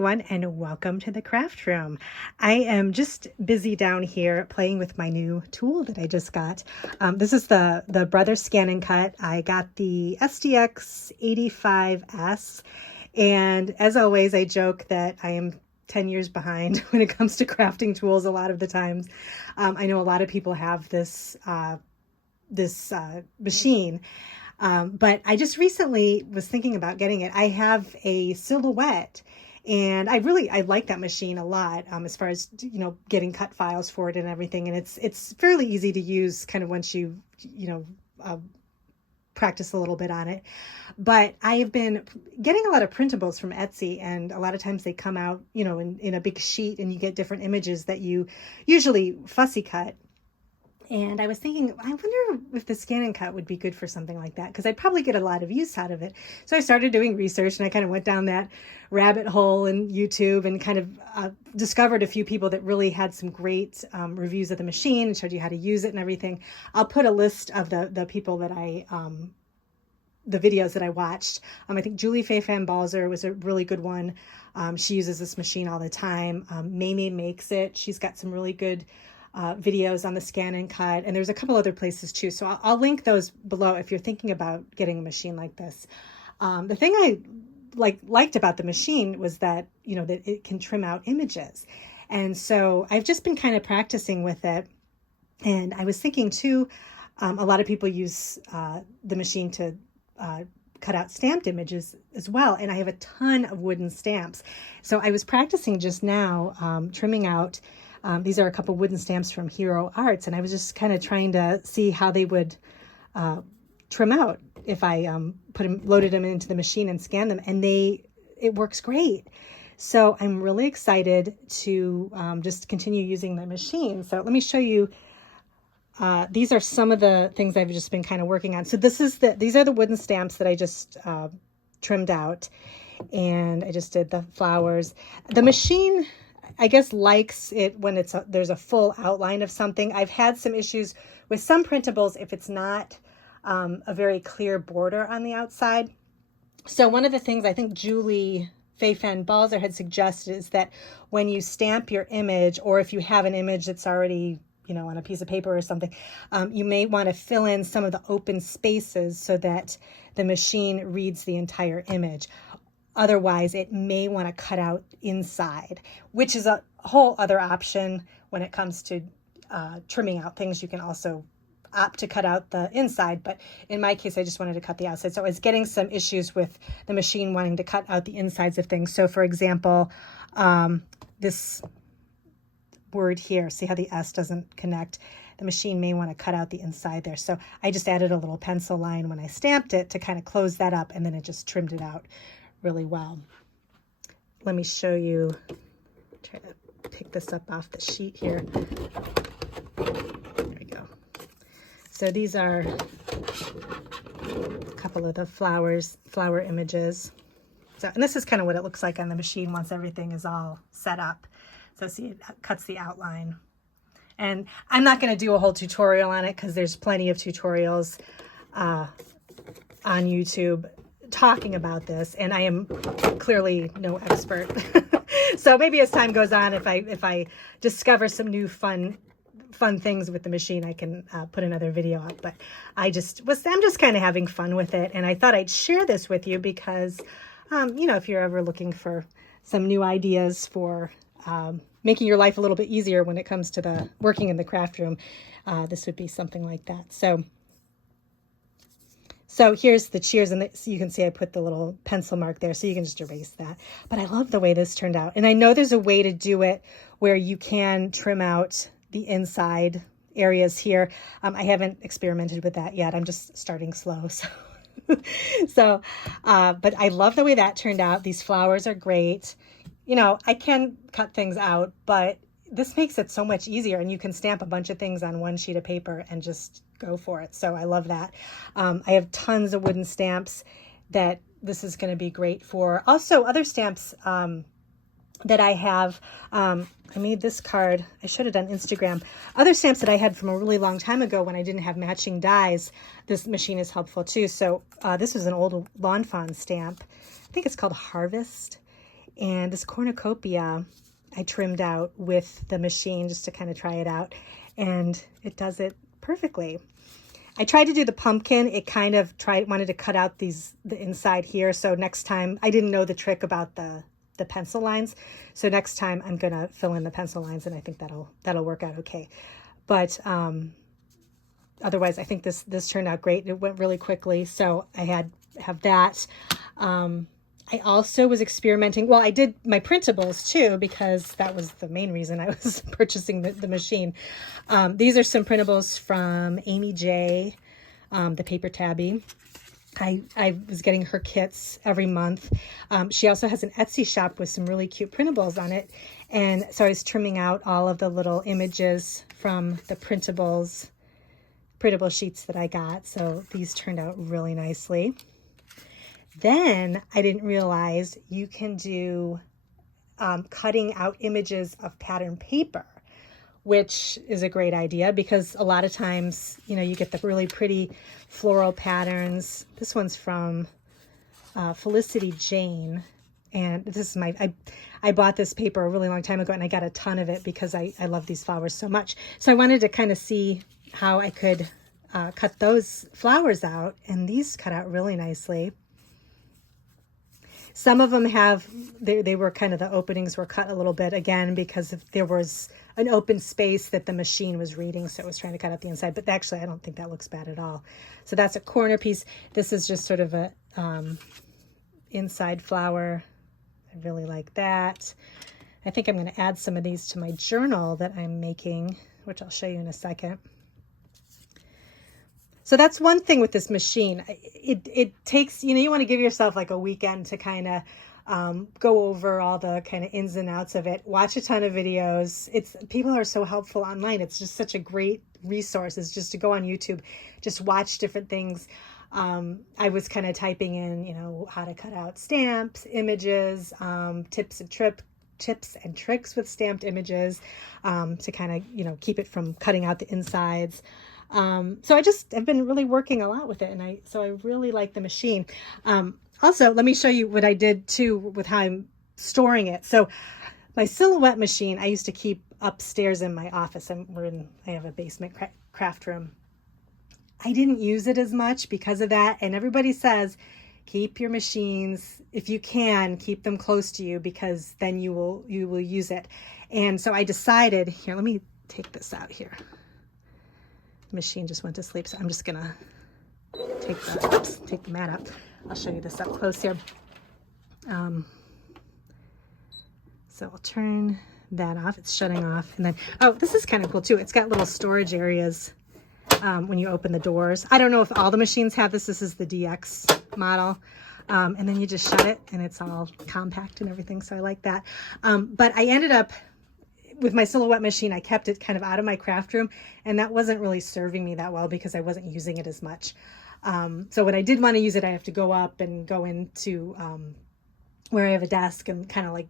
everyone, and welcome to the craft room. I am just busy down here playing with my new tool that I just got. This is the Brother ScanNCut. I got the SDX 85S, and as always, I joke that I am 10 years behind when it comes to crafting tools a lot of the times. I know a lot of people have this machine. But I just recently was thinking about getting it. I have a Silhouette, and I like that machine a lot, as far as, getting cut files for it and everything. And it's fairly easy to use kind of once you practice a little bit on it. But I have been getting a lot of printables from Etsy, and a lot of times they come out, in a big sheet, and you get different images that you usually fussy cut. And I was thinking, I wonder if the ScanNCut would be good for something like that, because I'd probably get a lot of use out of it. So I started doing research, and I kind of went down that rabbit hole in YouTube and kind of discovered a few people that really had some great reviews of the machine and showed you how to use it and everything. I'll put a list of the people that the videos that I watched. I think Julie Fei-Fan Balzer was a really good one. She uses this machine all the time. Mamie makes it. She's got some really good videos on the ScanNCut, and there's a couple other places too. So I'll link those below if you're thinking about getting a machine like this. The thing I liked about the machine was that, that it can trim out images. And so I've just been kind of practicing with it. And I was thinking too, a lot of people use the machine to cut out stamped images as well. And I have a ton of wooden stamps. So I was practicing just now, trimming out. These are a couple wooden stamps from Hero Arts, and I was just kind of trying to see how they would trim out if I loaded them into the machine and scanned them, and it works great. So I'm really excited to just continue using the machine. So let me show you. These are some of the things I've just been kind of working on. So these are the wooden stamps that I just trimmed out, and I just did the flowers. The machine, I guess, likes it when there's a full outline of something. I've had some issues with some printables if it's not a very clear border on the outside. So one of the things I think Julie Fei-Fan Balzer had suggested is that when you stamp your image, or if you have an image that's already on a piece of paper or something, you may want to fill in some of the open spaces so that the machine reads the entire image. Otherwise, it may want to cut out inside, which is a whole other option when it comes to trimming out things. You can also opt to cut out the inside, but in my case, I just wanted to cut the outside. So I was getting some issues with the machine wanting to cut out the insides of things. So for example, this word here, see how the S doesn't connect? The machine may want to cut out the inside there. So I just added a little pencil line when I stamped it to kind of close that up, and then it just trimmed it out really well. Let me show you, try to pick this up off the sheet here. There we go. So these are a couple of the flower images. So, and this is kind of what it looks like on the machine once everything is all set up. So see, it cuts the outline. And I'm not going to do a whole tutorial on it because there's plenty of tutorials on YouTube talking about this, and I am clearly no expert. So maybe as time goes on, if I discover some new fun things with the machine, I can put another video up. But I'm just kind of having fun with it, and I thought I'd share this with you because if you're ever looking for some new ideas for making your life a little bit easier when it comes to the working in the craft room, this would be something like that. So here's the cheers, and you can see I put the little pencil mark there, so you can just erase that. But I love the way this turned out. And I know there's a way to do it where you can trim out the inside areas here. I haven't experimented with that yet. I'm just starting slow. So, but I love the way that turned out. These flowers are great. I can cut things out, but this makes it so much easier, and you can stamp a bunch of things on one sheet of paper and just go for it. So I love that. I have tons of wooden stamps that this is going to be great for. Also, other stamps that I have, I made this card. I should have done Instagram. Other stamps that I had from a really long time ago when I didn't have matching dies, this machine is helpful too. So this is an old Lawn Fawn stamp. I think it's called Harvest. And this cornucopia I trimmed out with the machine just to kind of try it out, and it does it perfectly. I tried to do the pumpkin. It kind of wanted to cut out the inside here. So next time, I didn't know the trick about the pencil lines. So next time I'm going to fill in the pencil lines, and I think that'll work out okay. But otherwise, I think this turned out great. It went really quickly. So I have that. I also was experimenting. Well, I did my printables too, because that was the main reason I was purchasing the machine. These are some printables from Amy J, the paper tabby. I was getting her kits every month. She also has an Etsy shop with some really cute printables on it. And so I was trimming out all of the little images from the printable sheets that I got. So these turned out really nicely. Then I didn't realize you can do cutting out images of pattern paper, which is a great idea because a lot of times, you get the really pretty floral patterns. This one's from Felicity Jane. And this is I bought this paper a really long time ago, and I got a ton of it because I love these flowers so much. So I wanted to kind of see how I could cut those flowers out, and these cut out really nicely. Some of them they were kind of, the openings were cut a little bit again because there was an open space that the machine was reading, so it was trying to cut out the inside. But actually, I don't think that looks bad at all. So that's a corner piece. This is just sort of a inside flower. I really like that. I think I'm going to add some of these to my journal that I'm making, which I'll show you in a second. So that's one thing with this machine. It takes, you want to give yourself like a weekend to kind of go over all the kind of ins and outs of it. Watch a ton of videos. People are so helpful online. It's just such a great resource. It's just to go on YouTube, just watch different things. I was kind of typing in, how to cut out stamps, images, tips and tricks with stamped images, to kind of, keep it from cutting out the insides. So I've been really working a lot with it, and so I really like the machine. Also, let me show you what I did too with how I'm storing it. So my silhouette machine, I used to keep upstairs in my office. I have a basement craft room. I didn't use it as much because of that. And everybody says, keep your machines, if you can, keep them close to you, because then you will use it. And so I decided, here, let me take this out here. Machine just went to sleep, so I'm just gonna take the mat up. I'll show you this up close here. So I'll turn that off. It's shutting off, and then this is kind of cool too. It's got little storage areas when you open the doors. I don't know if all the machines have this. This is the DX model. And then you just shut it, and it's all compact and everything. So I like that. But I ended up, with my silhouette machine, I kept it kind of out of my craft room, and that wasn't really serving me that well because I wasn't using it as much. So when I did want to use it, I have to go up and go into where I have a desk and kind of like,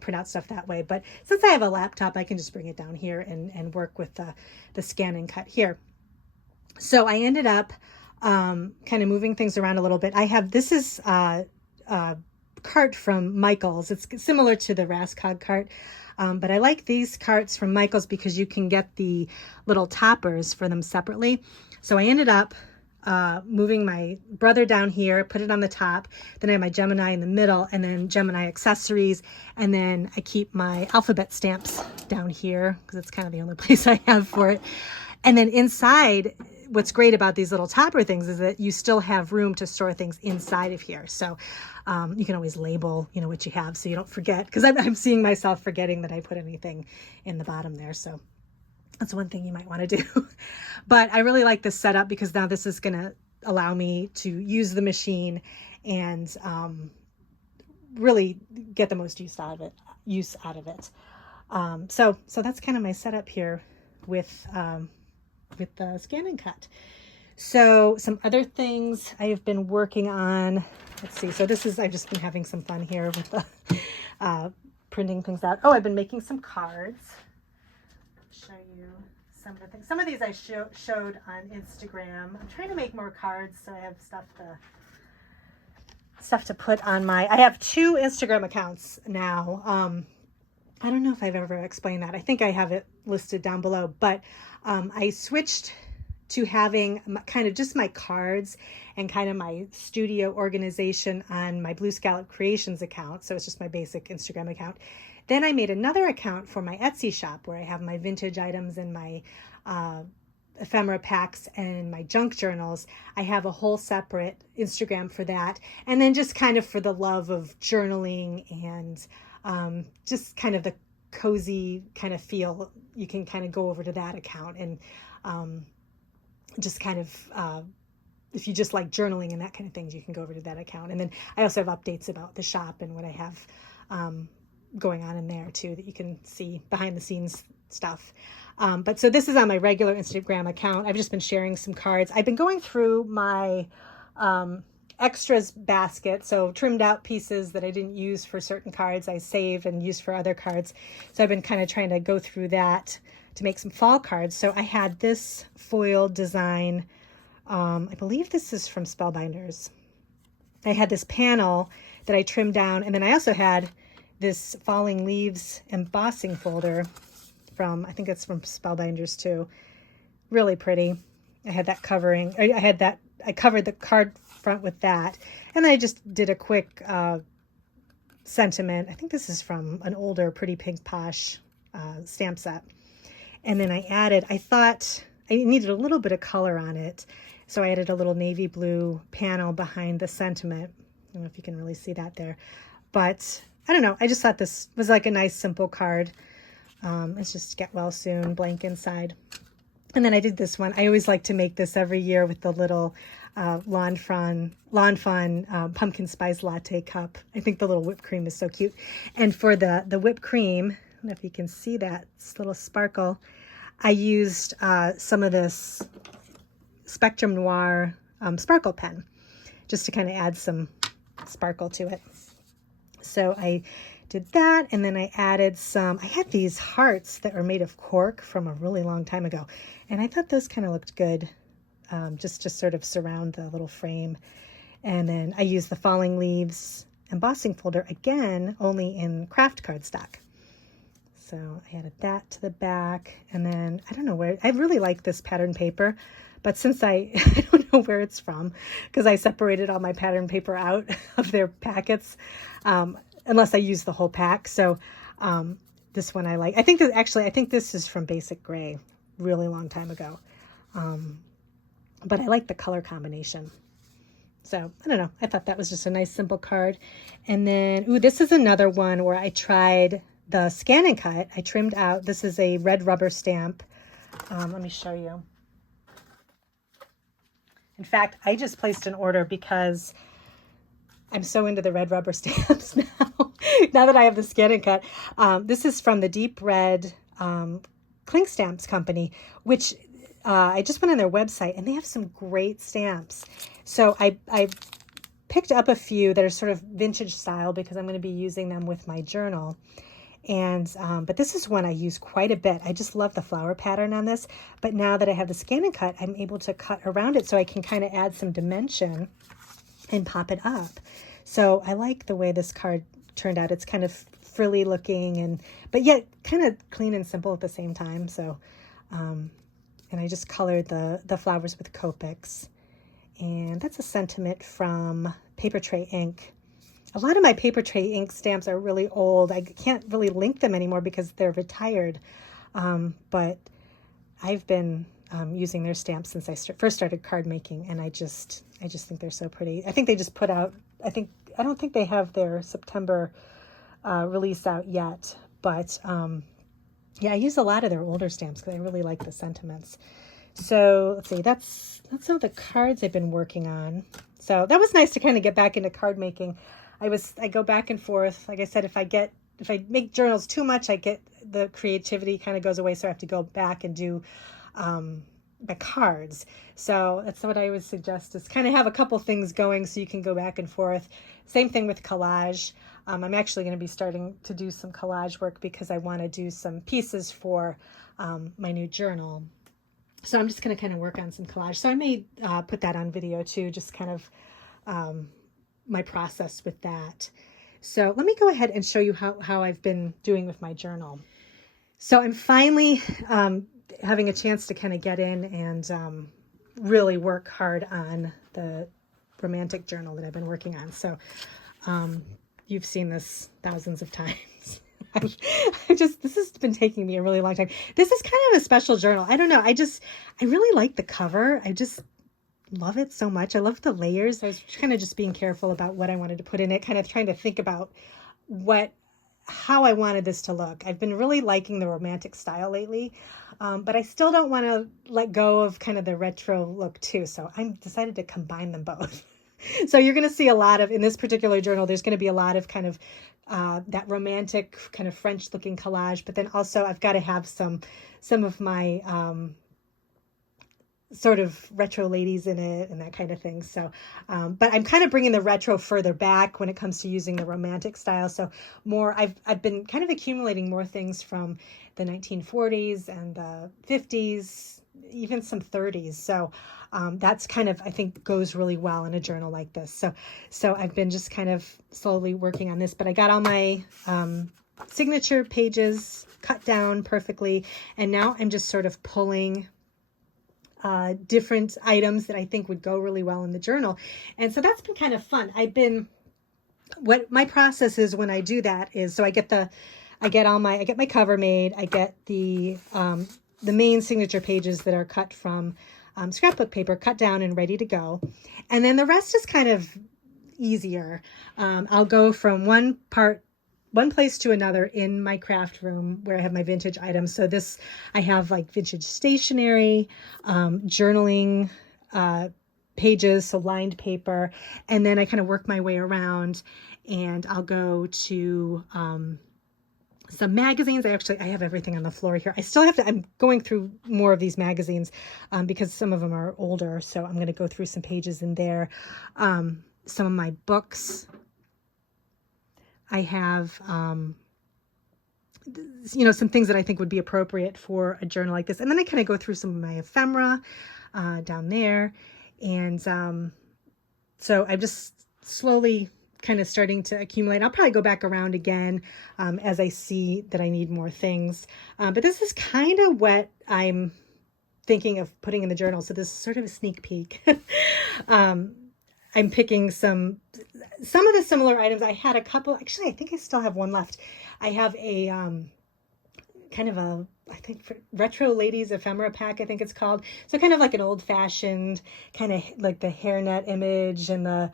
print out stuff that way. But since I have a laptop, I can just bring it down here and work with the ScanNCut here. So I ended up kind of moving things around a little bit. This is a cart from Michael's. It's similar to the Rascog cart. But I like these carts from Michael's because you can get the little toppers for them separately. So I ended up moving my brother down here, put it on the top. Then I have my Gemini in the middle, and then Gemini accessories. And then I keep my alphabet stamps down here because it's kind of the only place I have for it. And then inside, what's great about these little topper things is that you still have room to store things inside of here. So you can always label, what you have so you don't forget, because I'm seeing myself forgetting that I put anything in the bottom there. So that's one thing you might want to do. But I really like this setup because now this is going to allow me to use the machine and really get the most use out of it. So that's kind of my setup here with the ScanNCut. So some other things I have been working on. Let's see. So I've just been having some fun here with the printing things out. I've been making some cards. Show you some of the things. Some of these I showed on Instagram. I'm trying to make more cards so I have stuff stuff to put on I have 2 Instagram accounts now. I don't know if I've ever explained that. I think I have it listed down below, but I switched to having kind of just my cards and kind of my studio organization on my Blue Scallop Creations account. So it's just my basic Instagram account. Then I made another account for my Etsy shop where I have my vintage items and my ephemera packs and my junk journals. I have a whole separate Instagram for that. And then just kind of for the love of journaling and just kind of the cozy kind of feel, you can kind of go over to that account and just kind of, if you just like journaling and that kind of things, you can go over to that account. And then I also have updates about the shop and what I have going on in there too, that you can see behind the scenes stuff. But so this is on my regular Instagram account. I've just been sharing some cards. I've been going through my extras basket, so trimmed out pieces that I didn't use for certain cards I saved and used for other cards. So I've been kind of trying to go through that to make some fall cards. So I had this foil design. I believe this is from Spellbinders. I had this panel that I trimmed down, and then I also had this falling leaves embossing folder from, I think it's from Spellbinders too. Really pretty. I had that covering, I covered the card front with that. And then I just did a quick sentiment. I think this is from an older Pretty Pink Posh stamp set. And then I thought I needed a little bit of color on it. So I added a little navy blue panel behind the sentiment. I don't know if you can really see that there. But I don't know. I just thought this was like a nice, simple card. It's just get well soon, blank inside. And then I did this one. I always like to make this every year with the little Lawn Fawn pumpkin spice latte cup. I think the little whipped cream is so cute. And for the whipped cream, I don't know if you can see that, this little sparkle, I used some of this Spectrum Noir sparkle pen just to kind of add some sparkle to it. So I did that, and then I added I had these hearts that were made of cork from a really long time ago, and I thought those kind of looked good, just to sort of surround the little frame. And then I used the falling leaves embossing folder, again, only in craft cardstock. So I added that to the back, and then I don't know where, I really like this pattern paper, but since I don't know where it's from, because I separated all my pattern paper out of their packets, unless I use the whole pack. So this one I like. I think this is from Basic Gray, really long time ago. But I like the color combination. So I don't know. I thought that was just a nice, simple card. And then, this is another one where I tried the ScanNCut. I trimmed out. This is a red rubber stamp. Let me show you. In fact, I just placed an order because I'm so into the red rubber stamps now. Now that I have the ScanNCut. This is from the Deep Red Clink Stamps Company, which I just went on their website, and they have some great stamps. So I picked up a few that are sort of vintage style because I'm going to be using them with my journal. And but this is one I use quite a bit. I just love the flower pattern on this. But now that I have the ScanNCut, I'm able to cut around it so I can kind of add some dimension and pop it up. So I like the way this card turned out. It's kind of frilly looking, but yet kind of clean and simple at the same time. So and I just colored the flowers with Copics. And that's a sentiment from Paper Tray Ink. A lot of my Paper Tray Ink stamps are really old. I can't really link them anymore because they're retired. But I've been using their stamps since I first started card making, and I just think they're so pretty. I think they just put out, I don't think they have their September release out yet, but yeah, I use a lot of their older stamps because I really like the sentiments. So let's see, that's all the cards I've been working on. So that was nice to kind of get back into card making. I go back and forth. Like I said, if I make journals too much, the creativity kind of goes away. So I have to go back and do the cards. So that's what I would suggest, is kind of have a couple things going so you can go back and forth. Same thing with collage. I'm actually going to be starting to do some collage work because I want to do some pieces for my new journal. So I'm just going to kind of work on some collage. So I may put that on video too, just kind of my process with that. So let me go ahead and show you how I've been doing with my journal. So I'm finally having a chance to kind of get in and really work hard on the romantic journal that I've been working on. So you've seen this thousands of times. This has been taking me a really long time. This is kind of a special journal. I don't know. I really like the cover. I just love it so much. I love the layers. I was kind of just being careful about what I wanted to put in it, kind of trying to think about how I wanted this to look. I've been really liking the romantic style lately, but I still don't want to let go of kind of the retro look too. So I decided to combine them both. So you're going to see a lot of, in this particular journal, there's going to be a lot of kind of that romantic kind of French looking collage, but then also I've got to have some of my sort of retro ladies in it and that kind of thing. So, but I'm kind of bringing the retro further back when it comes to using the romantic style. So I've been kind of accumulating more things from the 1940s and the 50s, even some 30s. So, that's kind of, I think, goes really well in a journal like this. So I've been just kind of slowly working on this, but I got all my, signature pages cut down perfectly. And now I'm just sort of pulling different items that I think would go really well in the journal. And so that's been kind of fun. What my process is when I do that is, so I get my cover made, I get the main signature pages that are cut from scrapbook paper, cut down and ready to go. And then the rest is kind of easier. I'll go from one place to another in my craft room where I have my vintage items. So I have like vintage stationery, journaling pages, so lined paper, and then I kind of work my way around, and I'll go to some magazines. I have everything on the floor here. I'm going through more of these magazines because some of them are older, so I'm going to go through some pages in there. Some of my books. I have, some things that I think would be appropriate for a journal like this. And then I kind of go through some of my ephemera down there. And so I'm just slowly kind of starting to accumulate. I'll probably go back around again as I see that I need more things. But this is kind of what I'm thinking of putting in the journal. So this is sort of a sneak peek. I'm picking some of the similar items. I had a couple, actually, I think I still have one left. I have a kind of retro ladies ephemera pack, I think it's called. So kind of like an old fashioned, kind of like the hairnet image and the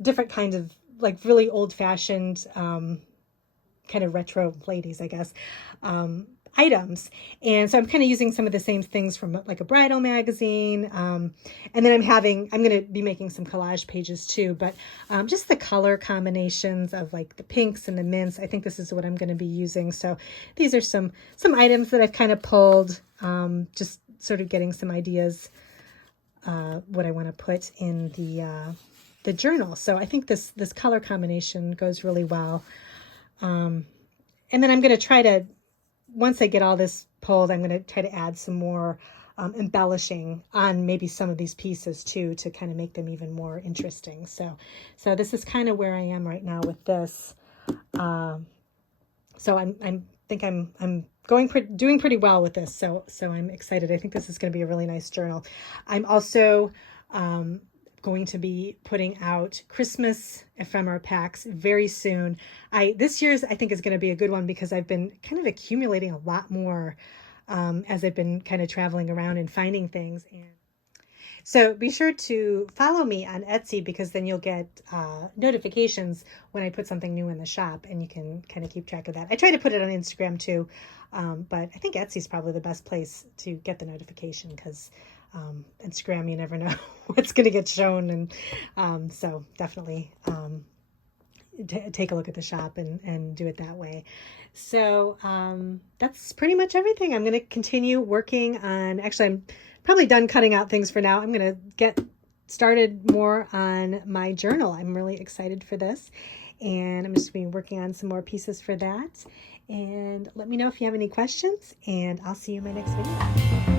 different kinds of like really old fashioned kind of retro ladies, I guess, items. And so I'm kind of using some of the same things from like a bridal magazine. And then I'm going to be making some collage pages too, but just the color combinations of like the pinks and the mints. I think this is what I'm going to be using. So these are some items that I've kind of pulled, just sort of getting some ideas, what I want to put in the journal. So I think this color combination goes really well. And then I'm going to try to, once I get all this pulled, I'm going to try to add some more embellishing on maybe some of these pieces too, to kind of make them even more interesting. So this is kind of where I am right now with this. So I think I'm doing pretty well with this. So I'm excited. I think this is going to be a really nice journal. I'm also going to be putting out Christmas ephemera packs very soon. This year's I think is going to be a good one because I've been kind of accumulating a lot more as I've been kind of traveling around and finding things. And so be sure to follow me on Etsy because then you'll get notifications when I put something new in the shop, and you can kind of keep track of that. I try to put it on Instagram too, but I think Etsy is probably the best place to get the notification because Instagram, you never know what's going to get shown. And so definitely take a look at the shop and do it that way. So that's pretty much everything. I'm going to continue working on, actually, I'm probably done cutting out things for now. I'm going to get started more on my journal. I'm really excited for this. And I'm just going to be working on some more pieces for that. And let me know if you have any questions, and I'll see you in my next video.